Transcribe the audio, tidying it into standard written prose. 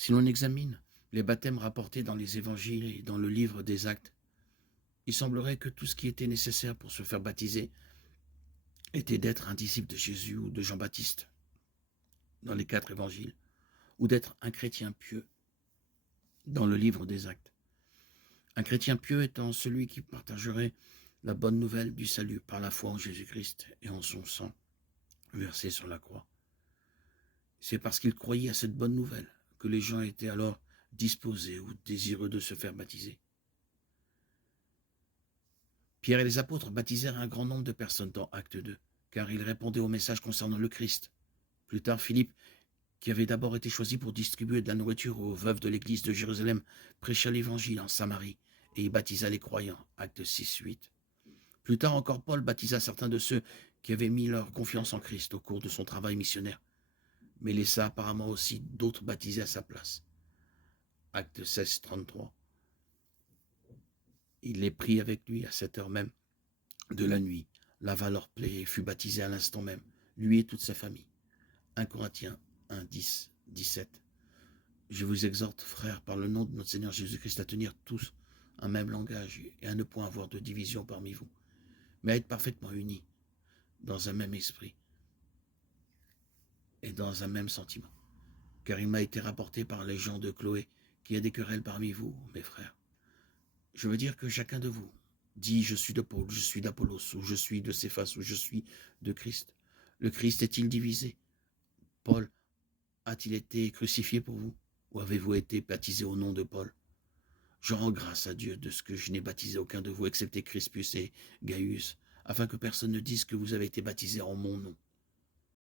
Si l'on examine les baptêmes rapportés dans les évangiles et dans le livre des Actes, il semblerait que tout ce qui était nécessaire pour se faire baptiser était d'être un disciple de Jésus ou de Jean-Baptiste dans les 4 évangiles, ou d'être un chrétien pieux dans le livre des Actes. Un chrétien pieux étant celui qui partagerait la bonne nouvelle du salut par la foi en Jésus-Christ et en son sang versé sur la croix. C'est parce qu'ils croyaient à cette bonne nouvelle que les gens étaient alors disposés ou désireux de se faire baptiser. Pierre et les apôtres baptisèrent un grand nombre de personnes dans Acte 2, car ils répondaient au message concernant le Christ. Plus tard, Philippe, qui avait d'abord été choisi pour distribuer de la nourriture aux veuves de l'église de Jérusalem, prêcha l'évangile en Samarie et y baptisa les croyants. Acte 6-8. Plus tard encore, Paul baptisa certains de ceux qui avaient mis leur confiance en Christ au cours de son travail missionnaire, mais laissa apparemment aussi d'autres baptisés à sa place. Acte 16-33. Il les prit avec lui à cette heure même de la nuit, lava leurs plaies et fut baptisé à l'instant même, lui et toute sa famille. 1 Corinthiens 1-10-17. Je vous exhorte, frères, par le nom de notre Seigneur Jésus-Christ, à tenir tous un même langage et à ne point avoir de division parmi vous, mais à être parfaitement unis dans un même esprit et dans un même sentiment. Car il m'a été rapporté par les gens de Chloé qu'il y a des querelles parmi vous, mes frères. Je veux dire que chacun de vous dit « je suis de Paul, je suis d'Apollos, ou je suis de Céphas, ou je suis de Christ ». Le Christ est-il divisé? Paul a-t-il été crucifié pour vous? Ou avez-vous été baptisé au nom de Paul? Je rends grâce à Dieu de ce que je n'ai baptisé aucun de vous, excepté Crispus et Gaius, afin que personne ne dise que vous avez été baptisés en mon nom.